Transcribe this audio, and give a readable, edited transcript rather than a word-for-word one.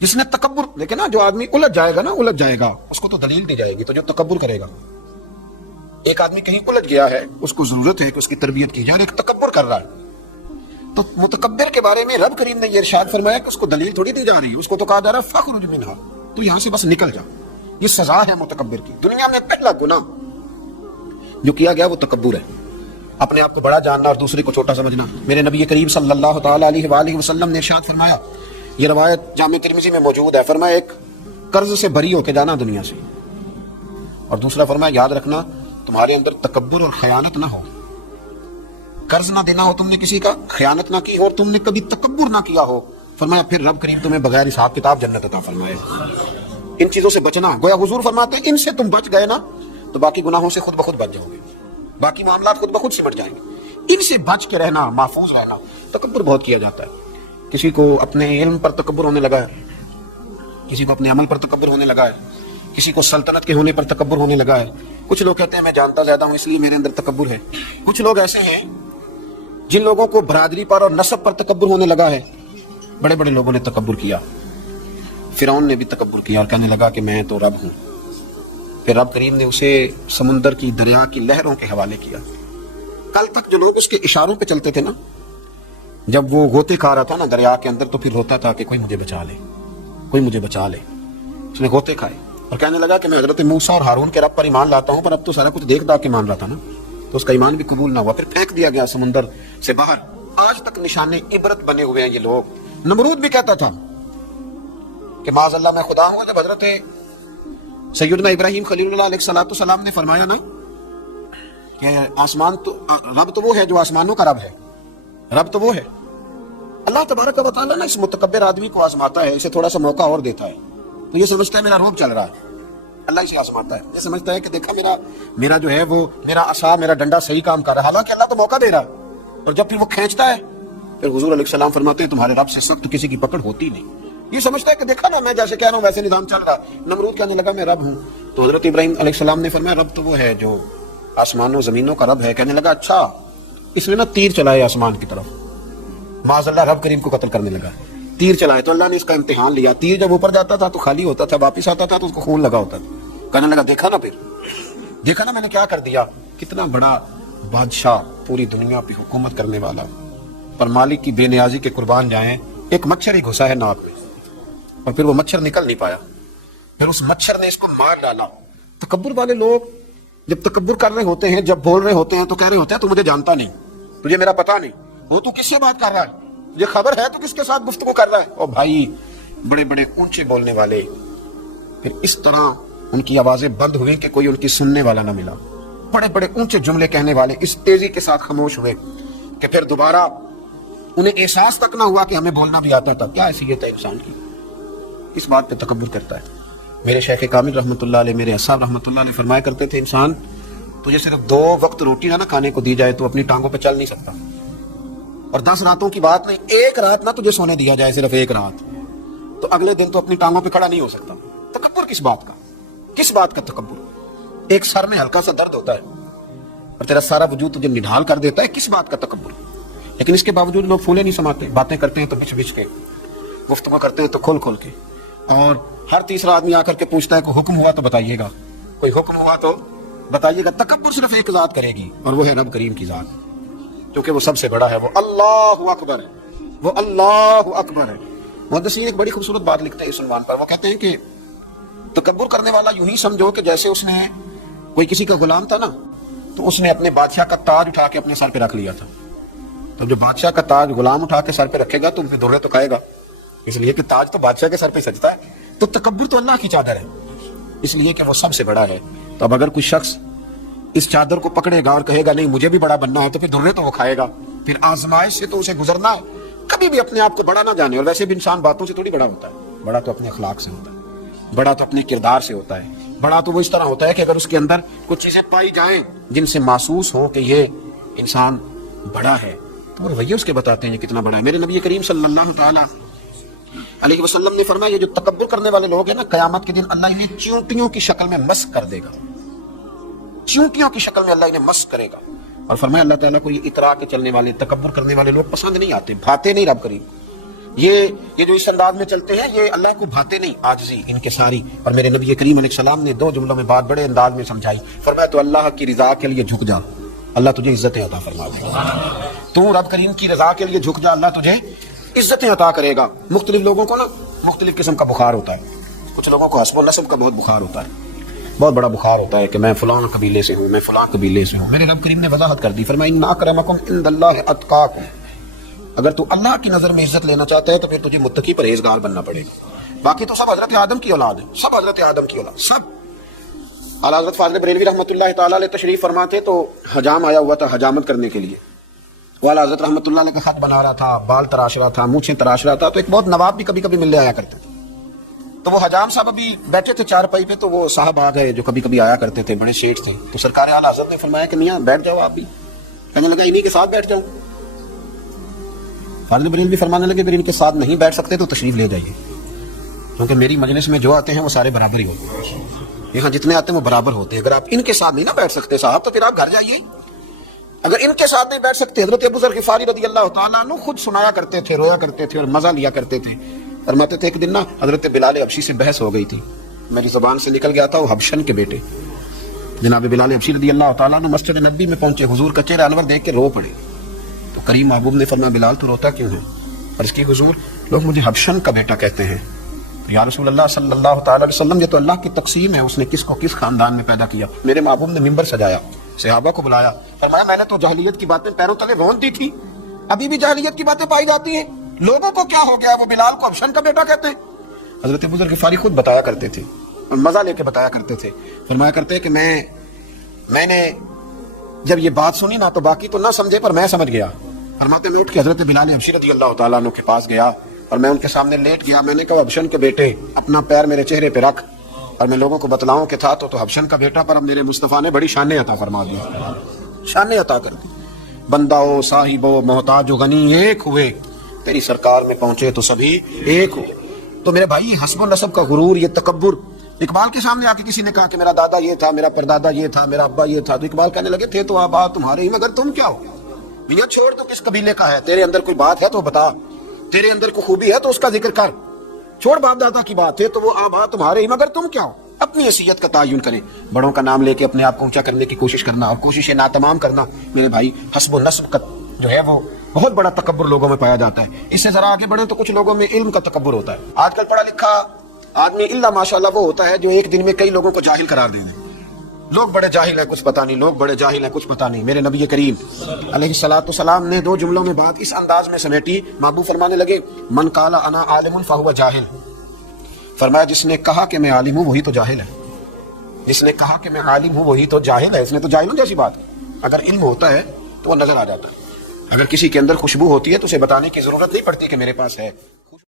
جس نے تکبر، دیکھیں نا جو آدمی الجھ جائے گا نا، الجھ جائے گا، اس کو تو دلیل دی جائے گی، تو جو تکبر کرے گا، ایک آدمی کہیں الجھ گیا ہے، اس کو ضرورت ہے کہ اس کی تربیت کی جائے، ایک تکبر کر رہا ہے، تو متکبر کے بارے میں رب کریم نے یہ ارشاد فرمایا کہ اس کو دلیل تھوڑی دی جا رہی ہے، اس کو تو کہا جا رہا ہے فخرج منہا، تو یہاں سے بس نکل جا، یہ سزا ہے متکبر کی۔ دنیا میں پہلا گناہ جو کیا گیا وہ تکبر ہے، اپنے آپ کو بڑا جاننا اور دوسرے کو چھوٹا سمجھنا۔ میرے نبی کریم صلی اللہ تعالی علیہ وآلہ وسلم نے ارشاد فرمایا، یہ روایت جامع ترمذی میں موجود ہے، فرمایا ایک قرض سے بری ہو کے جانا دنیا سے، اور دوسرا فرمایا یاد رکھنا تمہارے اندر تکبر اور خیانت نہ ہو، قرض نہ دینا ہو تم نے کسی کا، خیانت نہ کی ہو اور تم نے کبھی تکبر نہ کیا ہو، فرمایا پھر رب کریم تمہیں بغیر حساب کتاب جنت عطا فرمائے۔ ان چیزوں سے بچنا، گویا حضور فرماتے ہیں ان سے تم بچ گئے نا تو باقی گناہوں سے خود بخود بچ جاؤ گے، باقی معاملات خود بخود سمٹ جائیں گے۔ ان سے بچ کے رہنا، محفوظ رہنا۔ تکبر بہت کیا جاتا ہے، کسی کو اپنے علم پر تکبر ہونے لگا ہے، کسی کو اپنے عمل پر تکبر ہونے لگا ہے، کسی کو سلطنت کے ہونے پر تکبر ہونے لگا ہے، کچھ لوگ کہتے ہیں میں جانتا زیادہ ہوں اس لیے میرے اندر تکبر ہے، کچھ لوگ ایسے ہیں جن لوگوں کو برادری پر اور نسب پر تکبر ہونے لگا ہے۔ بڑے بڑے لوگوں نے تکبر کیا، فرعون نے بھی تکبر کیا اور کہنے لگا کہ میں تو رب ہوں، پھر رب کریم نے اسے سمندر کی، دریا کی لہروں کے حوالے کیا۔ کل تک جو لوگ اس کے اشاروں پہ چلتے تھے نا، جب وہ غوطے کھا رہا تھا نا دریا کے اندر تو پھر روتا تھا کہ کوئی مجھے بچا لے، کوئی مجھے بچا لے۔ اس نے غوطے کھائے اور کہنے لگا کہ میں حضرت موسیٰ اور ہارون کے رب پر ایمان لاتا ہوں، پر اب تو سارا کچھ دیکھ داکھ کے مان رہا تھا نا، تو اس کا ایمان بھی قبول نہ ہوا، پھر پھینک دیا گیا سمندر سے باہر۔ آج تک نشان عبرت بنے ہوئے ہیں یہ لوگ۔ نمرود بھی کہتا تھا کہ معاذ اللہ میں خدا ہوں، جب حضرت سیدنا ابراہیم خلیل اللہ علیہ السلام نے فرمایا نا کہ آسمان تو رب تو وہ ہے جو آسمانوں کا رب ہے، رب تو وہ ہے۔ اللہ تبارک و تعالیٰ نا اس متکبر آدمی کو آزماتا ہے، اسے تھوڑا سا موقع اور دیتا ہے، تو یہ سمجھتا ہے میرا روب چل رہا ہے، اللہ اسے آزماتا ہے، یہ سمجھتا ہے کہ دیکھا میرا جو ہے وہ میرا عصا، میرا ڈنڈا صحیح کام کر رہا ہے، حالانکہ اللہ تو موقع دے رہا ہے، اور جب پھر وہ کھینچتا ہے پھر حضور علیہ السلام فرماتے ہیں تمہارے رب سے سخت کسی کی پکڑ ہوتی نہیں۔ یہ سمجھتا ہے کہ دیکھا نا میں جیسے کہہ رہا ہوں ویسے نظام چل رہا۔ نمرود کہنے لگا میں رب ہوں، تو حضرت ابراہیم علیہ السلام نے فرمایا رب تو وہ ہے جو آسمانوں زمینوں کا رب ہے۔ کہنے لگا اچھا، اس نے نا تیر چلائے آسمان کی طرف، معاذ اللہ رب کریم کو قتل کرنے لگا، تیر چلائے، تو اللہ نے اس کا امتحان لیا۔ تیر جب اوپر جاتا تھا تو خالی ہوتا تھا، واپس آتا تھا تو اس کو خون لگا ہوتا تھا۔ کہنے لگا دیکھا نا، پھر دیکھا نا میں نے کیا کر دیا، کتنا بڑا بادشاہ، پوری دنیا پہ حکومت کرنے والا، پر مالک کی بے نیازی کے قربان جائیں، ایک مچھر ہی گھسا ہے ناک پہ اور پھر وہ مچھر نکل نہیں پایا، پھر اس مچھر نے اس کو مار ڈالا۔ تکبر والے لوگ جب تکبر کر رہے ہوتے ہیں، جب بول رہے ہوتے ہیں تو کہہ رہے ہوتے ہیں تو مجھے جانتا نہیں، تجھے میرا پتہ نہیں، وہ تو کس سے بات کر رہا ہے، تجھے خبر ہے تو کس کے ساتھ گفتگو کر رہا ہے۔ اور بھائی بڑے بڑے اونچے بولنے والے، پھر اس طرح ان کی آوازیں بند ہوئیں کہ کوئی ان کی سننے والا نہ ملا، بڑے بڑے اونچے جملے کہنے والے اس تیزی کے ساتھ خاموش ہوئے کہ پھر دوبارہ انہیں احساس تک نہ ہوا کہ ہمیں بولنا بھی آتا تھا۔ کیا حیثیت ہے انسان کی، اس بات پہ تکبر کرتا ہے۔ میرے شیخ کامل رحمۃ اللہ علیہ، میرے اصحاب رحمۃ اللہ علیہ فرمایا کرتے تھے انسان تجھے صرف 2 وقت روٹی نہ کھانے کو دی جائے تو اپنی ٹانگوں پہ چل نہیں سکتا، اور 10 راتوں کی بات نہیں، 1 رات نہ تجھے سونے دیا جائے، صرف 1 رات، تو اگلے دن تو اپنی ٹانگوں پہ کھڑا نہیں ہو سکتا۔ تکبر کس بات کا، کس بات کا تکبر؟ ایک سر میں ہلکا سا درد ہوتا ہے اور تیرا سارا وجود تجھے نڈھال کر دیتا ہے، کس بات کا تکبر؟ لیکن اس کے باوجود لوگ پھولے نہیں سماتے، باتیں کرتے ہیں تو بچ بچ کے، گفتگو کرتے ہیں تو کھول کھول کے، اور ہر تیسرا آدمی آ کر کے پوچھتا ہے کوئی حکم ہوا تو بتائیے گا، کوئی حکم ہوا تو بتائیے گا۔ تکبر صرف ایک ذات کرے گی اور وہ ہے رب کریم کی ذات، کیونکہ وہ سب سے بڑا ہے، وہ اللہ اکبر ہے، وہ اللہ اکبر ہے۔ محدثین ایک بڑی خوبصورت بات لکھتے ہیں اس عنوان پر، وہ کہتے ہیں کہ تکبر کرنے والا یوں ہی سمجھو کہ جیسے اس نے کوئی کسی کا غلام تھا نا، تو اس نے اپنے بادشاہ کا تاج اٹھا کے اپنے سر پہ رکھ لیا تھا، تو جو بادشاہ کا تاج غلام اٹھا کے سر پہ رکھے گا تو ان پہ درے تو کھائے گا، اس لیے کہ تاج تو بادشاہ کے سر پہ سجتا ہے۔ تو تکبر تو اللہ کی چادر ہے، اس لیے کہ وہ سب سے بڑا ہے۔ تو اب اگر کوئی شخص اس چادر کو پکڑے گا اور کہے گا نہیں مجھے بھی بڑا بننا ہے، تو پھر درے تو وہ کھائے گا، پھر آزمائش سے تو اسے گزرنا ہے۔ کبھی بھی اپنے آپ کو بڑا نہ جانے، اور ویسے بھی انسان باتوں سے تھوڑی بڑا ہوتا ہے، بڑا تو اپنے اخلاق سے ہوتا ہے، بڑا تو اپنے کردار سے ہوتا ہے، بڑا تو وہ اس طرح ہوتا ہے کہ اگر اس کے اندر کچھ چیزیں پائی جائیں جن سے محسوس ہو کہ یہ انسان بڑا ہے، تو وہ رویے اس کے بتاتے ہیں یہ کتنا بڑا ہے۔ میرے نبی کریم صلی اللہ تعالی علیہ وسلم نے فرمایا یہ جو تکبر کرنے والے لوگ ہیں نا، قیامت کے دن اللہ انہیں چیونٹیوں کی شکل میں مسخ کر دے گا، چیونٹیوں کی شکل میں اللہ انہیں مسخ کرے گا، اور فرمایا اللہ تعالیٰ کو یہ اترا کے چلنے والے، تکبر کرنے والے لوگ پسند نہیں آتے، بھاتے نہیں رب کریم۔ یہ جو اس انداز میں چلتے ہیں یہ اللہ کو بھاتے نہیں، عاجزی ان کے ساری. اور میرے نبی کریم علیہ السلام نے 2 جملوں میں بات بڑے انداز میں سمجھائی. فرمایا تو اللہ کی رضا کے لیے جھک جا، اللہ تجھے عزتیں عطا فرما دے گا. تو رب کریم کی رضا کے لیے جھک جا، اللہ تجھے عزتیں عطا کرے گا. مختلف لوگوں کو نا مختلف قسم کا بخار ہوتا ہے. کچھ لوگوں کو حسب و نسب کا بہت بخار ہوتا ہے، بہت بڑا بخار ہوتا ہے کہ میں فلاں قبیلے سے ہوں، میں فلاں قبیلے سے ہوں. میرے رب کریم نے وضاحت کر دی، فرمایا ان اکرمکم عند اللہ اتقاکم. اگر تو اللہ کی نظر میں عزت لینا چاہتا ہے تو پھر تجھے متقی پرہیزگار بننا پڑے گا. باقی تو سب حضرت آدم کی اولاد ہے، سب حضرت آدم کی اولاد سب. اعلیٰ حضرت فاضل بریلوی رحمۃ اللہ تعالیٰ علیہ تشریف فرماتے تو حجام آیا ہوا تھا حجامت کرنے کے لیے. وہ اعلیٰ حضرت رحمۃ اللہ علیہ کا خط بنا رہا تھا، بال تراش رہا تھا، مونچھیں تراش رہا تھا. تو ایک بہت نواب بھی کبھی کبھی ملنے آیا کرتے تھے. تو وہ حجام صاحب ابھی بیٹھے تھے چارپائی پہ، تو وہ صاحب آ گئے جو کبھی کبھی آیا کرتے تھے، بڑے شیخ تھے. تو سرکار اعلیٰ حضرت نے فرمایا کہ میاں بیٹھ جاؤ آپ بھی. کہنے لگا انہی کے ساتھ بیٹھ جاؤں. فاضل بریلوی فرمانے لگے اگر ان کے ساتھ نہیں بیٹھ سکتے تو تشریف لے جائیے، کیونکہ میری مجلس میں جو آتے ہیں وہ سارے برابر ہی ہوتے ہیں. یہاں جتنے آتے ہیں وہ برابر ہوتے ہیں. اگر آپ ان کے ساتھ نہیں نہ بیٹھ سکتے صاحب تو پھر آپ گھر جائیے. اگر ان کے ساتھ نہیں بیٹھ سکتے، حضرت ابو ذر غفاری رضی اللہ تعالیٰ عنہ خود سنایا کرتے تھے، رویا کرتے تھے اور مزہ لیا کرتے تھے. فرماتے تھے ایک دن نا حضرت بلال حبشی سے بحث ہو گئی تھی، میری زبان سے نکل گیا تھا وہ حبشن کے بیٹے جناب بلال حبشی رضی اللہ تعالیٰ عنہ مسجد نبی میں پہنچے، حضور کا چہرہ انور دیکھ کے رو پڑے. تو کریم محبوب نے فرمایا بلال تو روتا کیوں ہے؟ اور اس کی حضور لوگ مجھے حبشن کا بیٹا کہتے ہیں. یا رسول اللہ صلی اللہ تعالی علیہ وسلم یہ تو اللہ کی تقسیم ہے، اس نے کس کو کس خاندان میں پیدا کیا. میرے محبوب نے ممبر سجایا، صحابہ کو بلایا، فرمایا میں نے تو جاہلیت کی باتیں پیروں تلے رون دی تھی، ابھی بھی جاہلیت کی باتیں پائی جاتی ہیں. لوگوں کو کیا ہو گیا وہ بلال کو حبشن کا بیٹا کہتے ہیں. حضرت ابو ذر غفاری خود بتایا کرتے تھے اور مزہ لے کے بتایا کرتے تھے. فرمایا کرتے کہ میں نے جب یہ بات سنی نا تو باقی تو نہ سمجھے پر میں سمجھ گیا. فرماتے میں اٹھ کے حضرت بلال حبشی رضی اللہ تعالیٰ عنہ کے پاس گیا اور میں ان کے سامنے لیٹ گیا. میں نے کہا حبشن کے بیٹے اپنا پیر میرے چہرے پہ رکھ اور میں لوگوں کو بتلاؤں کہ تھا تو حبشن کا بیٹا، پر اب میرے مصطفیٰ نے بڑی شانیں عطا فرما دی، شانیں عطا کر دی. بندہ ہو صاحب ہو محتاج و غنی ایک ہوئے، تیری سرکار میں پہنچے تو سبھی ایک ہوئے. تو میرے بھائی یہ حسب و نسب کا غرور، یہ تکبر. اقبال کے سامنے آ کے کسی نے کہا کہ میرا دادا یہ تھا، میرا پردادا یہ تھا، میرا ابا یہ تھا، تو اقبال کہنے لگے تھے تو آبا تمہارے ہی مگر تم کیا ہو؟ میاں چھوڑ تو کس قبیلے کا ہے، تیرے اندر کوئی بات ہے تو بتا، تیرے اندر کوئی خوبی ہے تو اس کا ذکر کر. چھوڑ باپ دادا کی بات ہے تو وہ آبا تمہارے ہی مگر تم کیا ہو. اپنی حیثیت کا تعین کریں، بڑوں کا نام لے کے اپنے آپ کو اونچا کرنے کی کوشش کرنا اور کوشش ناتمام کرنا میرے بھائی حسب و نسب کا جو ہے وہ بہت بڑا تکبر لوگوں میں پایا جاتا ہے. اس سے ذرا آگے بڑھیں تو کچھ لوگوں میں علم کا تکبر ہوتا ہے. آج کل پڑھا لکھا آدمی اللہ ماشاءاللہ وہ ہوتا ہے جو ایک دن میں کئی لوگوں کو جاہل قرار دے دے. لوگ بڑے جاہل ہیں کچھ پتہ نہیں، لوگ بڑے جاہل ہیں کچھ پتہ نہیں. میرے نبی کریم علیہ الصلوۃ والسلام نے 2 جملوں میں بات اس انداز میں سمیٹی. محبوب فرمانے لگے من قال انا عالم فهو جاہل. فرمایا جس نے کہا کہ میں عالم ہوں وہی تو جاہل ہے. جس نے کہا کہ میں عالم ہوں وہی تو جاہل ہے. اس نے تو جاہلوں جیسی بات. اگر علم ہوتا ہے تو وہ نظر آ جاتا ہے. اگر کسی کے اندر خوشبو ہوتی ہے تو اسے بتانے کی ضرورت نہیں پڑتی کہ میرے پاس ہے.